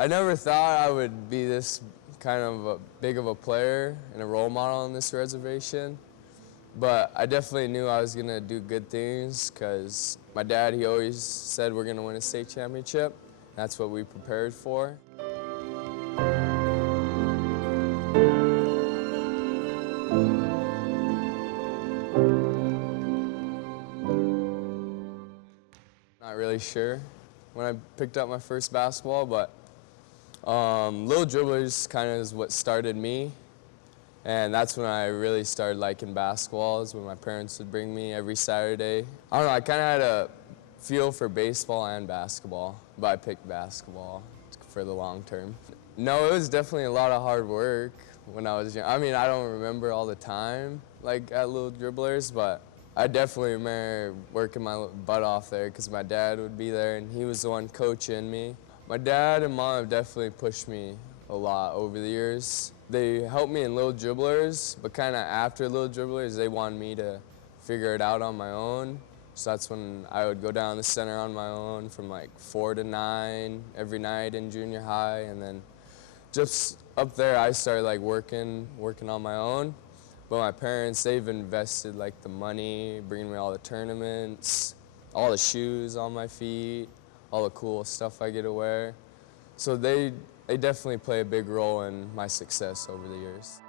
I never thought I would be this kind of big of a player and a role model on this reservation, but I definitely knew I was going to do good things because my dad, he always said we're going to win a state championship. That's what we prepared for. Not really sure when I picked up my first basketball, but little dribblers kind of is what started me, and that's when I really started liking basketball, is when my parents would bring me every Saturday. I don't know, I kind of had a feel for baseball and basketball, but I picked basketball for the long term. No, it was definitely a lot of hard work when I was young. I mean, I don't remember all the time, like at Little Dribblers, but I definitely remember working my butt off there because my dad would be there and he was the one coaching me. My dad and mom have definitely pushed me a lot over the years. They helped me in Little Dribblers, but kind of after Little Dribblers, they wanted me to figure it out on my own. So that's when I would go down the center on my own from like 4 to 9 every night in junior high, and then just up there I started like working on my own. But my parents, they've invested like the money, bringing me all the tournaments, all the shoes on my feet, all the cool stuff I get to wear. So they definitely play a big role in my success over the years.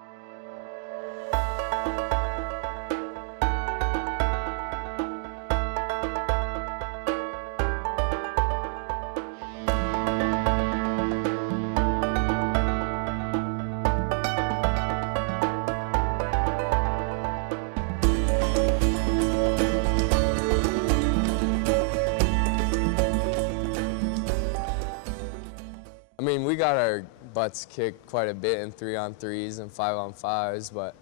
I mean, we got our butts kicked quite a bit in 3-on-3s and 5-on-5s, but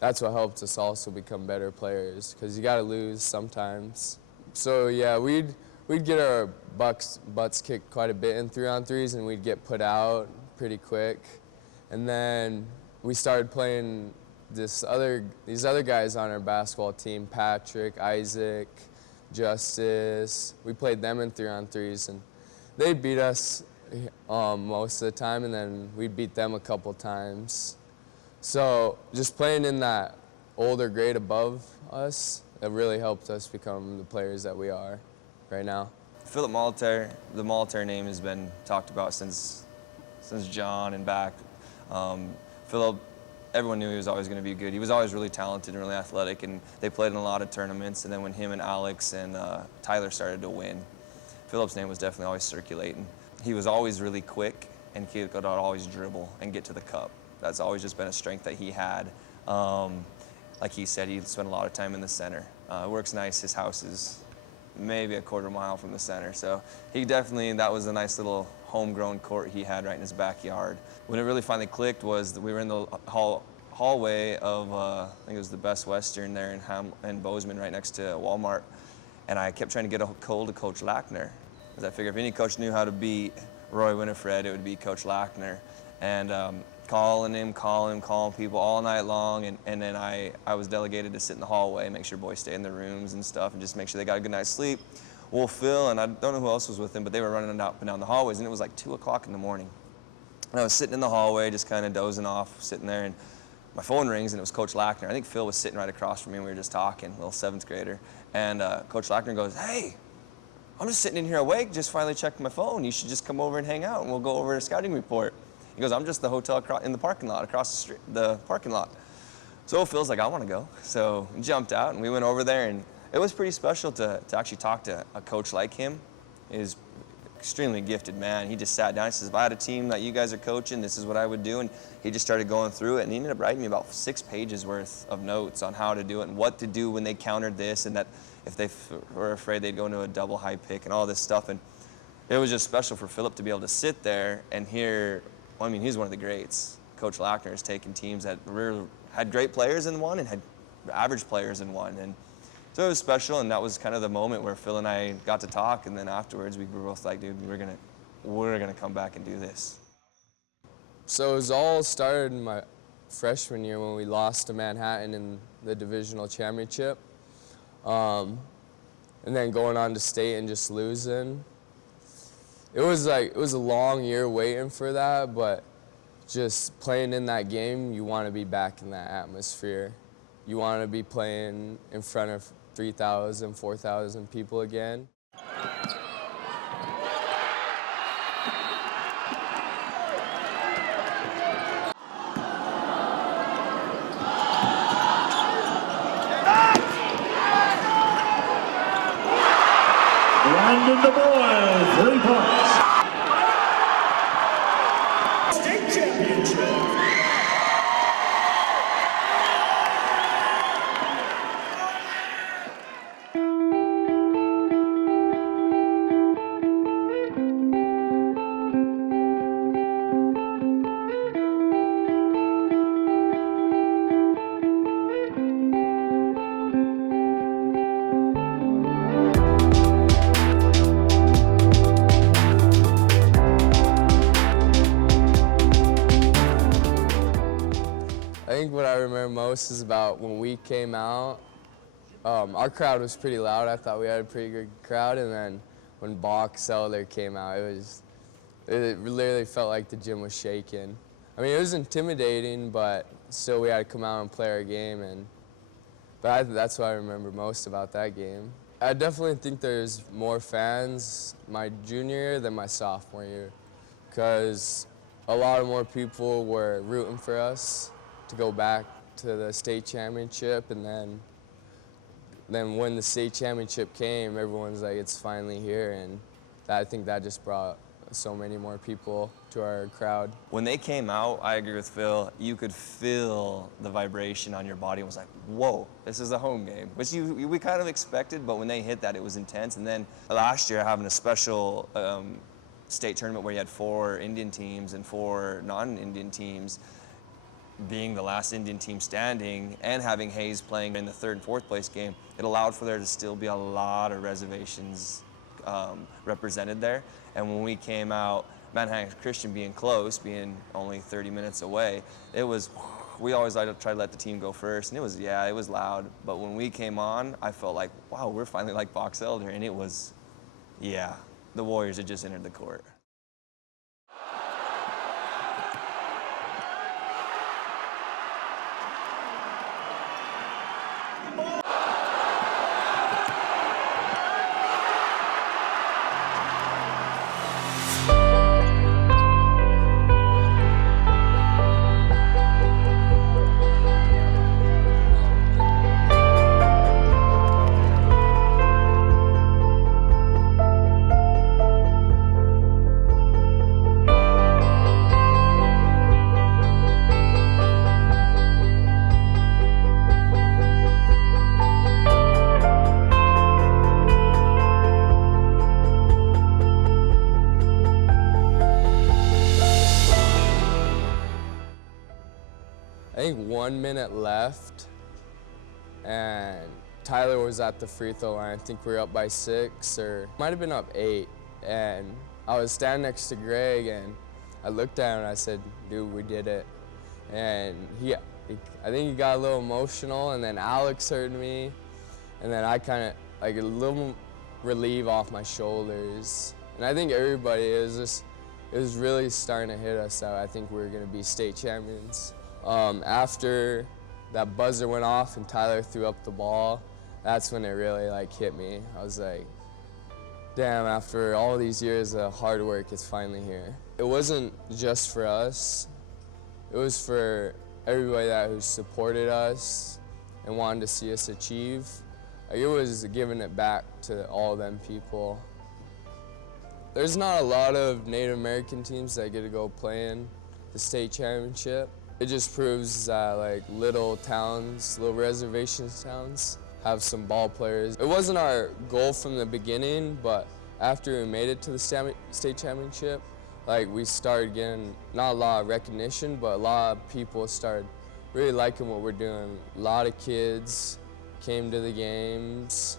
that's what helped us also become better players, because you got to lose sometimes. So yeah, we'd get our butts kicked quite a bit in 3-on-3s, and we'd get put out pretty quick. And then we started playing these other guys on our basketball team, Patrick, Isaac, Justice. We played them in 3-on-3s, and they beat us most of the time, and then we'd beat them a couple times. So just playing in that older grade above us, it really helped us become the players that we are right now. Phillip Malatare, the Malatare name has been talked about since John and back. Phillip, everyone knew he was always going to be good. He was always really talented and really athletic, and they played in a lot of tournaments. And then when him and Alex and Tyler started to win, Phillip's name was definitely always circulating. He was always really quick, and he could always dribble and get to the cup. That's always just been a strength that he had. Like he said, he spent a lot of time in the center. Works nice. His house is maybe a quarter mile from the center. So that was a nice little homegrown court he had right in his backyard. When it really finally clicked was that we were in the hallway of, I think it was the Best Western there in Bozeman, right next to Walmart. And I kept trying to get a hold of Coach Lackner, because I figured if any coach knew how to beat Roy Winifred, it would be Coach Lackner. And calling people all night long, and then I was delegated to sit in the hallway and make sure boys stay in their rooms and stuff and just make sure they got a good night's sleep. Well, Phil, and I don't know who else was with him, but they were running up and down the hallways, and it was like 2 o'clock in the morning. And I was sitting in the hallway just kind of dozing off, sitting there, and my phone rings, and it was Coach Lackner. I think Phil was sitting right across from me, and we were just talking, little 7th grader. And Coach Lackner goes, "Hey, I'm just sitting in here awake, just finally checked my phone. You should just come over and hang out, and we'll go over a scouting report." He goes, "I'm just the hotel in the parking lot, across the street, the parking lot." So Phil's like, "I want to go." So he jumped out, and we went over there, and it was pretty special to actually talk to a coach like him. He's extremely gifted man. He just sat down, he says, "If I had a team that you guys are coaching, this is what I would do." And he just started going through it, and he ended up writing me about 6 pages worth of notes on how to do it and what to do when they countered this, and that if they were afraid they'd go into a double high pick and all this stuff. And it was just special for Phillip to be able to sit there and hear, well, I mean, he's one of the greats. Coach Lackner has taken teams that had great players in one and had average players in one. And so it was special, and that was kind of the moment where Phil and I got to talk, and then afterwards we were both like, "Dude, we're gonna come back and do this." So it was all started in my freshman year when we lost to Manhattan in the divisional championship. And then going on to state and just losing. It was a long year waiting for that, but just playing in that game, you want to be back in that atmosphere. You want to be playing in front of 3,000, 4,000 people again. Brandon the boy, 3 points. State championship. I think what I remember most is about when we came out. Our crowd was pretty loud. I thought we had a pretty good crowd, and then when Box Elder came out, it literally felt like the gym was shaking. I mean, it was intimidating, but still we had to come out and play our game, that's what I remember most about that game. I definitely think there's more fans my junior year than my sophomore year, because a lot of more people were rooting for us to go back to the state championship, and then when the state championship came, everyone's like, it's finally here, and I think that just brought so many more people to our crowd. When they came out, I agree with Phil, you could feel the vibration on your body. It was like, whoa, this is a home game, which we kind of expected, but when they hit that, it was intense. And then last year, having a special state tournament where you had 4 Indian teams and 4 non-Indian teams, being the last Indian team standing and having Hayes playing in the 3rd and 4th place game, it allowed for there to still be a lot of reservations represented there. And when we came out, Manhattan Christian being close, being only 30 minutes away, we always like to try to let the team go first, and it was loud. But when we came on, I felt like, wow, we're finally like Box Elder, and the Warriors had just entered the court. I think 1 minute left, and Tyler was at the free throw line. I think we were up by 6, or might have been up 8. And I was standing next to Greg, and I looked at him and I said, dude, we did it. And I think he got a little emotional, and then Alex heard me, and then I kind of, like, a little relief off my shoulders. And I think everybody, it was really starting to hit us that I think we were going to be state champions. After that buzzer went off and Tyler threw up the ball, that's when it really hit me. I was like, damn, after all these years of hard work, it's finally here. It wasn't just for us. It was for everybody who supported us and wanted to see us achieve. It was giving it back to all them people. There's not a lot of Native American teams that get to go play in the state championship. It just proves that little towns, little reservation towns, have some ball players. It wasn't our goal from the beginning, but after we made it to the state championship, we started getting not a lot of recognition, but a lot of people started really liking what we're doing. A lot of kids came to the games,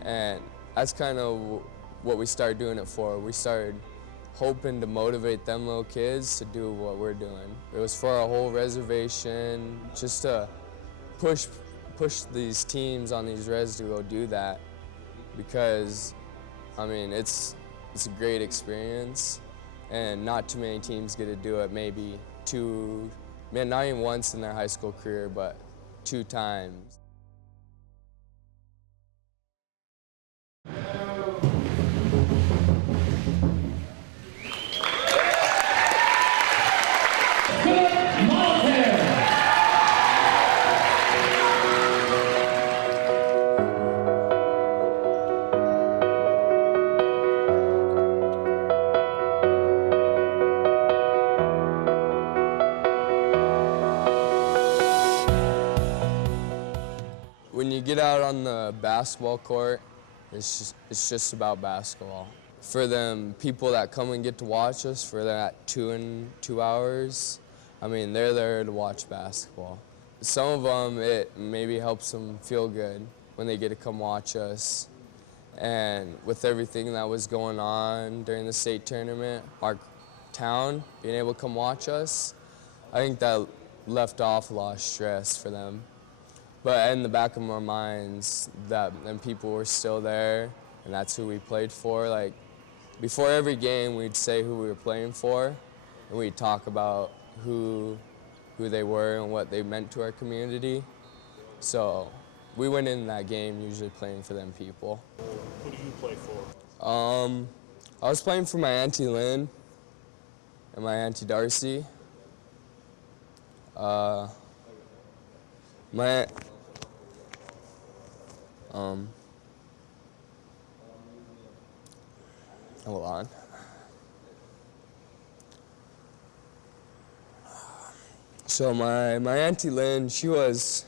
and that's kind of what we started doing it for. We started hoping to motivate them little kids to do what we're doing. It was for our whole reservation, just to push these teams on these res to go do that, because I mean, it's It's a great experience, and not too many teams get to do it. Maybe not even once in their high school career, but 2 times. Phillip Malatare. When you get out on the basketball court, it's just about basketball. For them people that come and get to watch us for that 2 hours, I mean, they're there to watch basketball. Some of them, it maybe helps them feel good when they get to come watch us. And with everything that was going on during the state tournament, our town being able to come watch us, I think that left off a lot of stress for them. But in the back of our minds, that and people were still there, and that's who we played for. Like, before every game, we'd say who we were playing for, and we'd talk about who they were and what they meant to our community. So we went in that game usually playing for them people. Who do you play for? I was playing for my Auntie Lynn and my Auntie Darcy. Hold on. So my Auntie Lynn, she was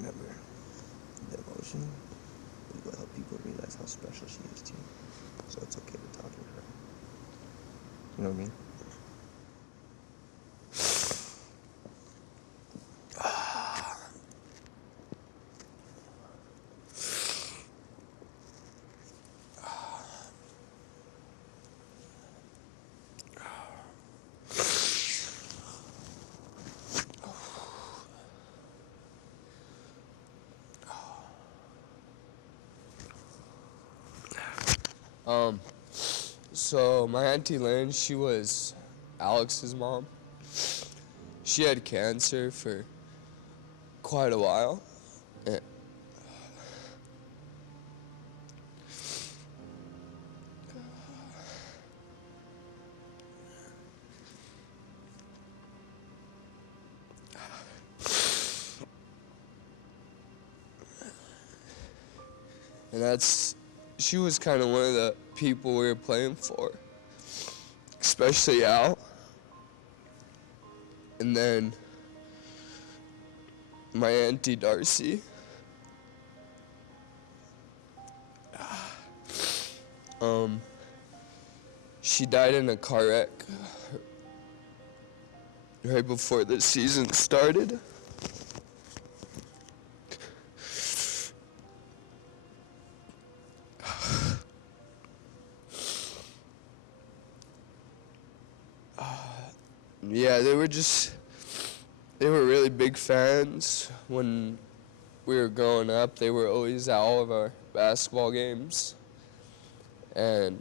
Remember, the emotion is what helps people realize how special she is to you. So it's okay to talk to her. You know what I mean? So my Auntie Lynn, she was Alex's mom. She had cancer for quite a while. And she was kind of one of the people we were playing for, especially Al. And then my Auntie Darcy. She died in a car wreck right before the season started. Yeah, they were really big fans when we were growing up. They were always at all of our basketball games. And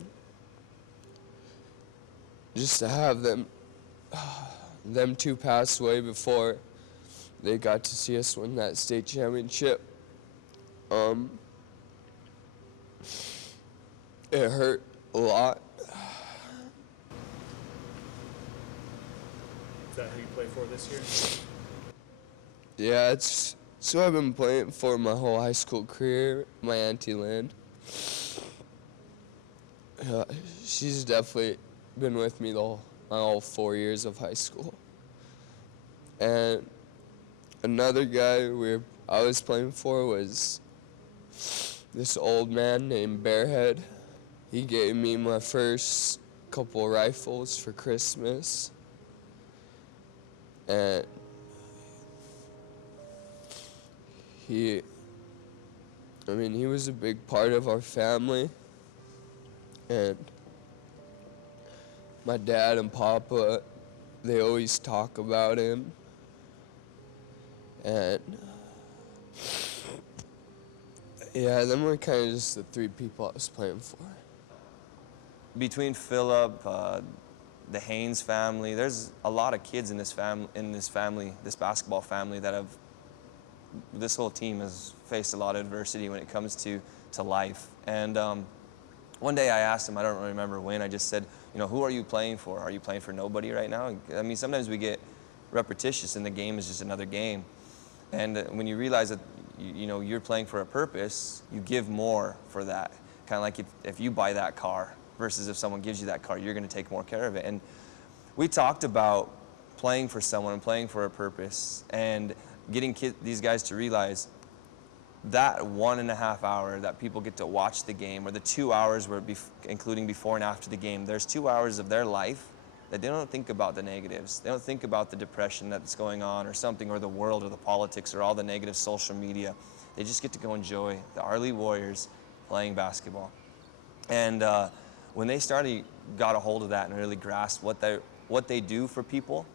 just to have them two pass away before they got to see us win that state championship, it hurt a lot. Is that who you play for this year? Yeah, So I've been playing for my whole high school career. My auntie Lynn, she's definitely been with me my whole 4 years of high school. And another guy I was playing for was this old man named Bearhead. He gave me my first couple rifles for Christmas. And he was a big part of our family. And my dad and Papa, they always talk about him. And yeah, them were kind of just the three people I was playing for. Between Phillip, the Haynes family, there's a lot of kids in this basketball family this whole team has faced a lot of adversity when it comes to life. And one day I asked him, I don't really remember when, I just said, who are you playing for? Are you playing for nobody right now? I mean, sometimes we get repetitious and the game is just another game. And when you realize that you're playing for a purpose, you give more for that. Kind of like if you buy that car versus if someone gives you that car, you're going to take more care of it. And we talked about playing for someone and playing for a purpose and getting these guys to realize that 1.5 hour that people get to watch the game, or the 2 hours including before and after the game, there's 2 hours of their life that they don't think about the negatives. They don't think about the depression that's going on or something, or the world or the politics or all the negative social media. They just get to go enjoy the Arlee Warriors playing basketball. And when they got a hold of that and really grasped what they do for people,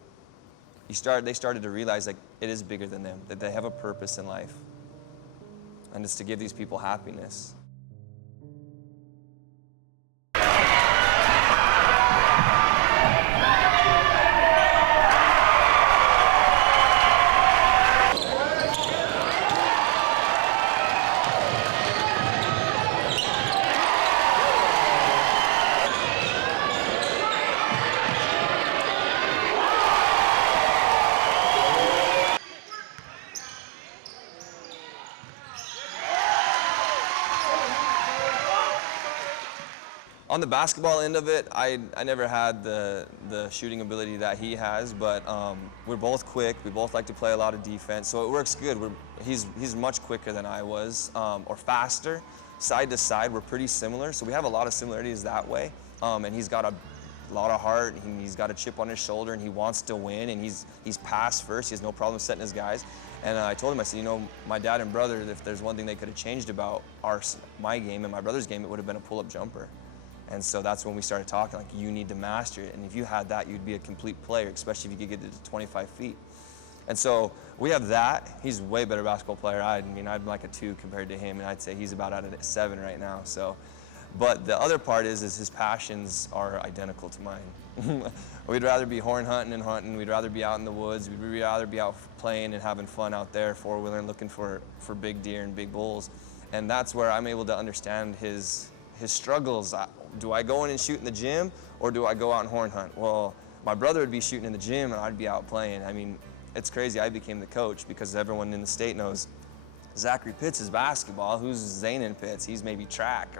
they started to realize like it is bigger than them, that they have a purpose in life. And it's to give these people happiness. On the basketball end of it, I never had the shooting ability that he has, but we're both quick. We both like to play a lot of defense, so it works good. He's much quicker than I was, or faster. Side to side, we're pretty similar, so we have a lot of similarities that way. And he's got a lot of heart, and he's got a chip on his shoulder, and he wants to win, and he's pass first. He has no problem setting his guys. And I told him, I said, my dad and brother, if there's one thing they could have changed about my game and my brother's game, it would have been a pull-up jumper. And so that's when we started talking, like, you need to master it. And if you had that, you'd be a complete player, especially if you could get it to 25 feet. And so we have that. He's a way better basketball player. I'm like a 2 compared to him, and I'd say he's about at a 7 right now. So, but the other part is his passions are identical to mine. We'd rather be horn hunting and hunting. We'd rather be out in the woods. We'd rather be out playing and having fun out there, four-wheeling, looking for big deer and big bulls. And that's where I'm able to understand his struggles. Do I go in and shoot in the gym, or do I go out and horn hunt? Well, my brother would be shooting in the gym and I'd be out playing. I mean, it's crazy. I became the coach because everyone in the state knows Zachary Pitts is basketball. Who's Zanen Pitts? He's maybe track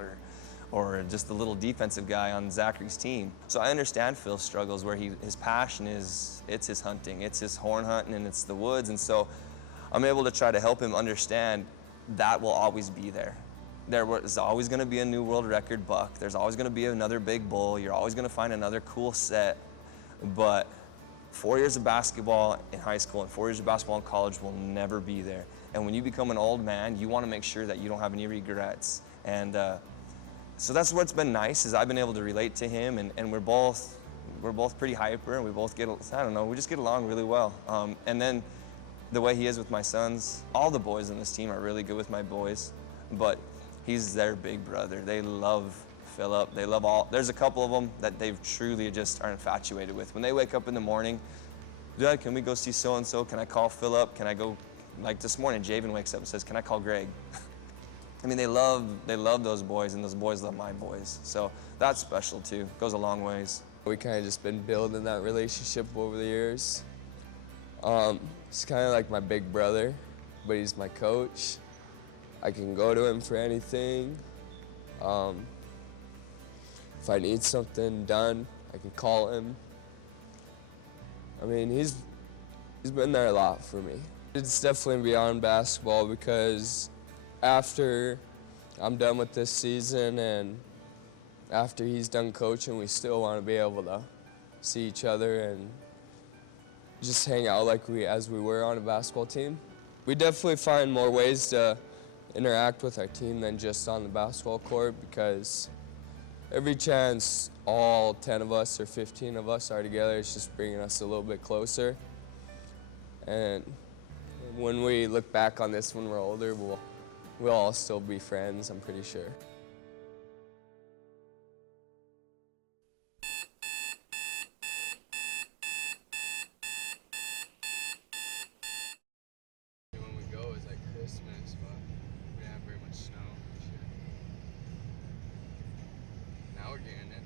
or just the little defensive guy on Zachary's team. So I understand Phil's struggles where his passion it's his hunting, it's his horn hunting, and it's the woods. And so I'm able to try to help him understand that will always be there. There's always going to be a new world record buck. There's always going to be another big bull. You're always going to find another cool set. But 4 years of basketball in high school and 4 years of basketball in college will never be there. And when you become an old man, you want to make sure that you don't have any regrets. And so that's what's been nice, is I've been able to relate to him, and we're both pretty hyper, and we both we just get along really well. And then the way he is with my sons, all the boys in this team are really good with my boys, but he's their big brother. They love Phillip. They love there's a couple of them that they truly just are infatuated with. When they wake up in the morning, Dad, can we go see so-and-so? Can I call Phillip? Can I go, like this morning, Javen wakes up and says, can I call Greg? I mean, they love those boys, and those boys love my boys. So that's special too, goes a long ways. We kind of just been building that relationship over the years. It's kind of like my big brother. but he's my coach. I can go to him for anything. If I need something done, I can call him. I mean, he's been there a lot for me. It's definitely beyond basketball because after I'm done with this season and after he's done coaching, we still want to be able to see each other and just hang out like as we were on a basketball team. We definitely find more ways to interact with our team than just on the basketball court because every chance all 10 of us or 15 of us are together, it's just bringing us a little bit closer. And when we look back on this when we're older, we'll all still be friends, I'm pretty sure. When we go, it's like Christmas, but we didn't have very much snow this year. Now we're getting it.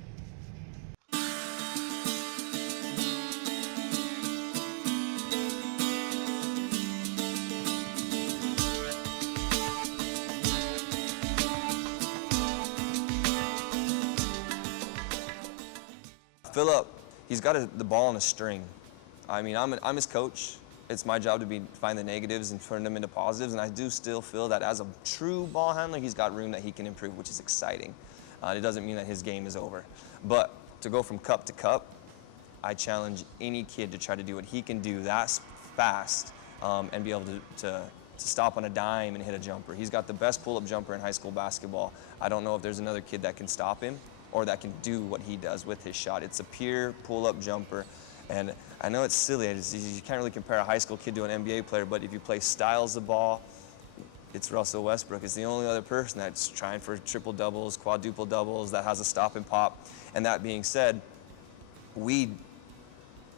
Phillip, he's got the ball on a string. I mean, I'm his coach. It's my job to find the negatives and turn them into positives, and I do still feel that as a true ball handler, he's got room that he can improve, which is exciting. It doesn't mean that his game is over. But to go from cup to cup, I challenge any kid to try to do what he can do that fast and be able to stop on a dime and hit a jumper. He's got the best pull-up jumper in high school basketball. I don't know if there's another kid that can stop him or that can do what he does with his shot. It's a pure pull-up jumper. And I know it's silly, you can't really compare a high school kid to an NBA player, but if you play styles of ball, it's Russell Westbrook. It's the only other person that's trying for triple doubles, quadruple doubles, that has a stop and pop. And that being said, me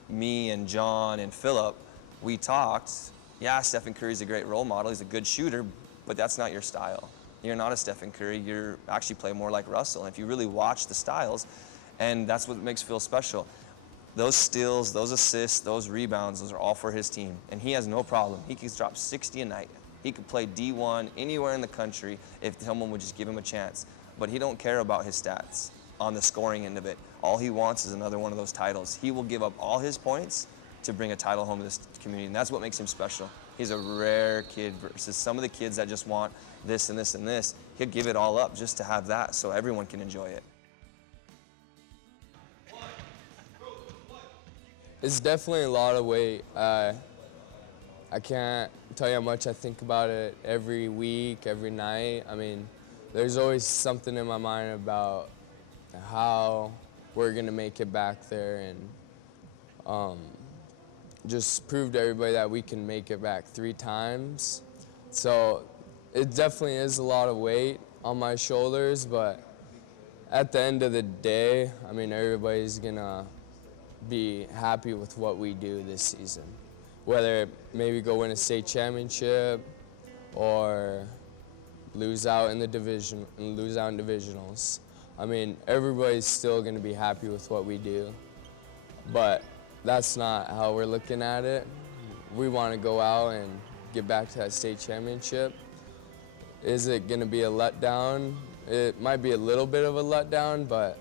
and John and Phillip, we talked, yeah, Stephen Curry's a great role model, he's a good shooter, but that's not your style. You're not a Stephen Curry, you're actually play more like Russell. And if you really watch the styles, and that's what makes Phil special. Those steals, those assists, those rebounds, those are all for his team. And he has no problem. He can drop 60 a night. He could play D1 anywhere in the country if someone would just give him a chance. But he don't care about his stats on the scoring end of it. All he wants is another one of those titles. He will give up all his points to bring a title home to this community, and that's what makes him special. He's a rare kid versus some of the kids that just want this and this and this. He'll give it all up just to have that so everyone can enjoy it. It's definitely a lot of weight. I can't tell you how much I think about it every week, every night. I mean, there's always something in my mind about how we're gonna make it back there and just prove to everybody that we can make it back 3 times. So it definitely is a lot of weight on my shoulders, but at the end of the day, I mean, everybody's gonna be happy with what we do this season. Whether maybe go win a state championship or lose out in divisionals. I mean, everybody's still gonna be happy with what we do, but that's not how we're looking at it. We wanna go out and get back to that state championship. Is it gonna be a letdown? It might be a little bit of a letdown, but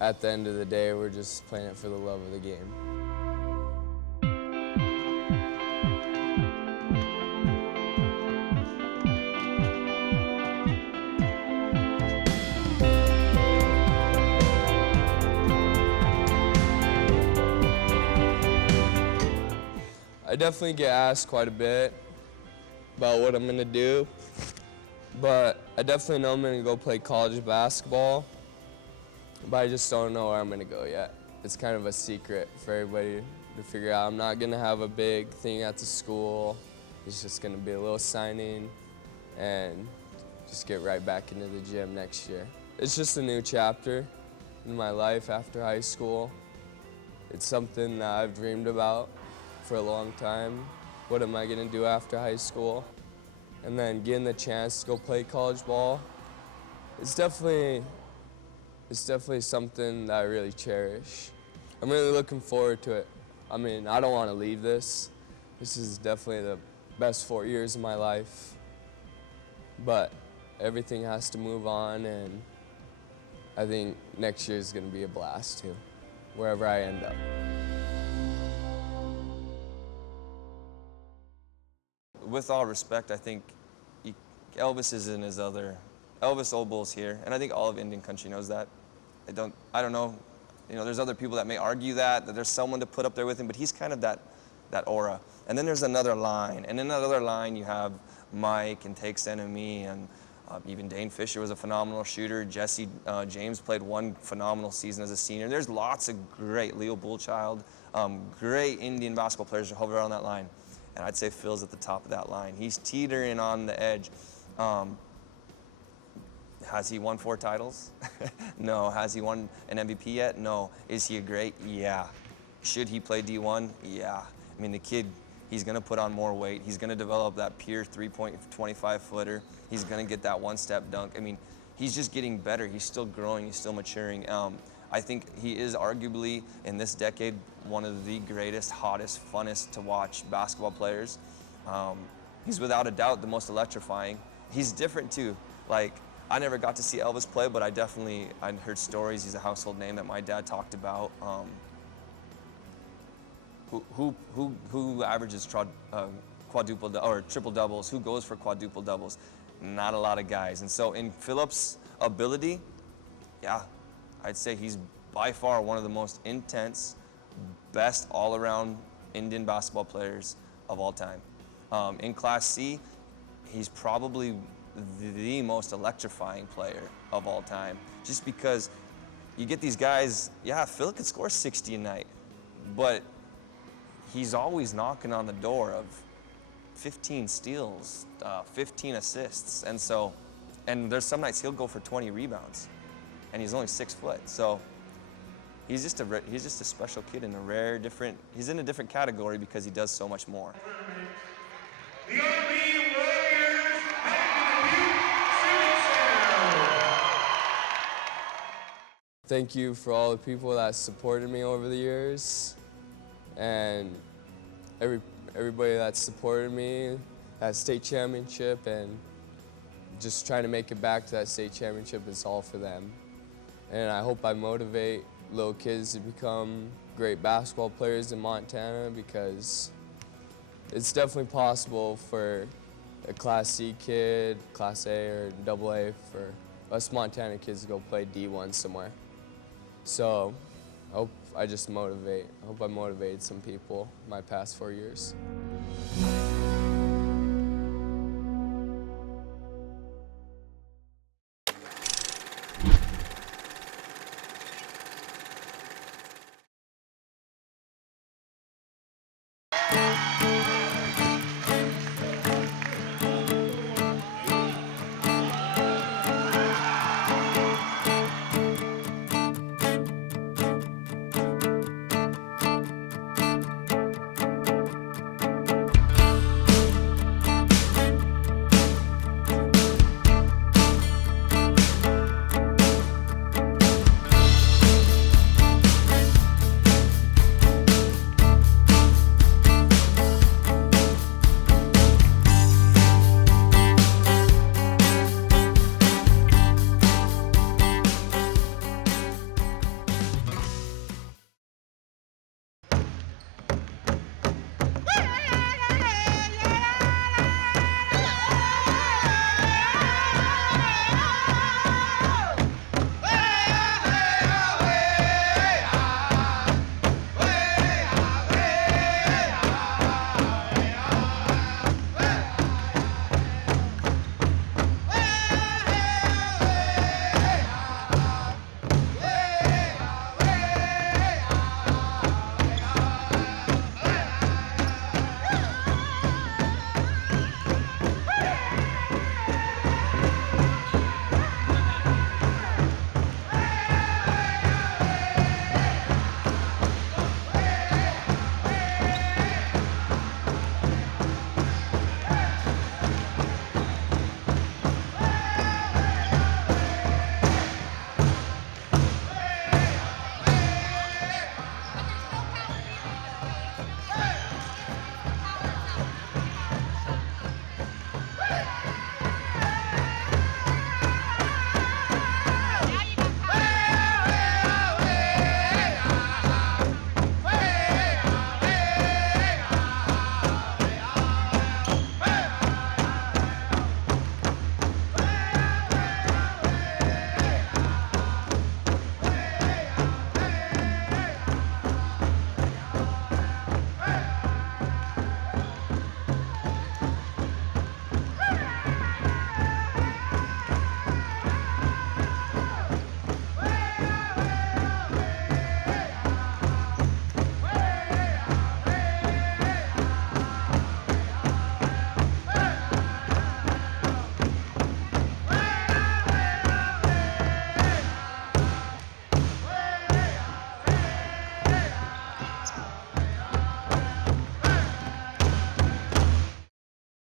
at the end of the day, we're just playing it for the love of the game. I definitely get asked quite a bit about what I'm gonna do, but I definitely know I'm gonna go play college basketball, but I just don't know where I'm gonna go yet. It's kind of a secret for everybody to figure out. I'm not gonna have a big thing at the school. It's just gonna be a little signing and just get right back into the gym next year. It's just a new chapter in my life after high school. It's something that I've dreamed about for a long time. What am I gonna do after high school? And then getting the chance to go play college ball, it's definitely something that I really cherish. I'm really looking forward to it. I mean, I don't want to leave this. This is definitely best 4 years of my life, but everything has to move on, and I think next year is going to be a blast too, wherever I end up. With all respect, I think Elvis is in his other. Elvis Old Bull's here, and I think all of Indian country knows that. I don't know. You know, there's other people that may argue that there's someone to put up there with him, but he's kind of that aura. And then there's another line, and in that other line you have Mike and Takes Enemy, and even Dane Fisher was a phenomenal shooter. Jesse James played one phenomenal season as a senior. There's lots of great, Leo Bullchild, great Indian basketball players who hover around that line. And I'd say Phil's at the top of that line. He's teetering on the edge. Has he won 4 titles? No. Has he won an MVP yet? No. Is he a great? Yeah. Should he play D1? Yeah. I mean, the kid, he's going to put on more weight. He's going to develop that pure 3-point 25-footer. He's going to get that one-step dunk. I mean, he's just getting better. He's still growing. He's still maturing. I think he is arguably, in this decade, one of the greatest, hottest, funnest to watch basketball players. He's without a doubt the most electrifying. He's different too. Like, I never got to see Elvis play, but I heard stories. He's a household name that my dad talked about. Who averages quadruple or triple doubles? Who goes for quadruple doubles? Not a lot of guys. And so in Phillip's ability, yeah, I'd say he's by far one of the most intense, best all-around Indian basketball players of all time. In Class C, he's probably the most electrifying player of all time. Just because you get these guys, yeah, Phillip could score 60 a night, but he's always knocking on the door of 15 steals, 15 assists, and there's some nights he'll go for 20 rebounds, and he's only 6 foot. So he's just a special kid in a rare, different. He's in a different category because he does so much more. The Arlee Warriors at the Civic Center. Thank you for all the people that supported me over the years, and everybody that supported me at state championship, and just trying to make it back to that state championship is all for them. And I hope I motivate little kids to become great basketball players in Montana, because it's definitely possible for a Class C kid, Class A or AA, for us Montana kids to go play D1 somewhere. So I hope I motivated some people my past 4 years.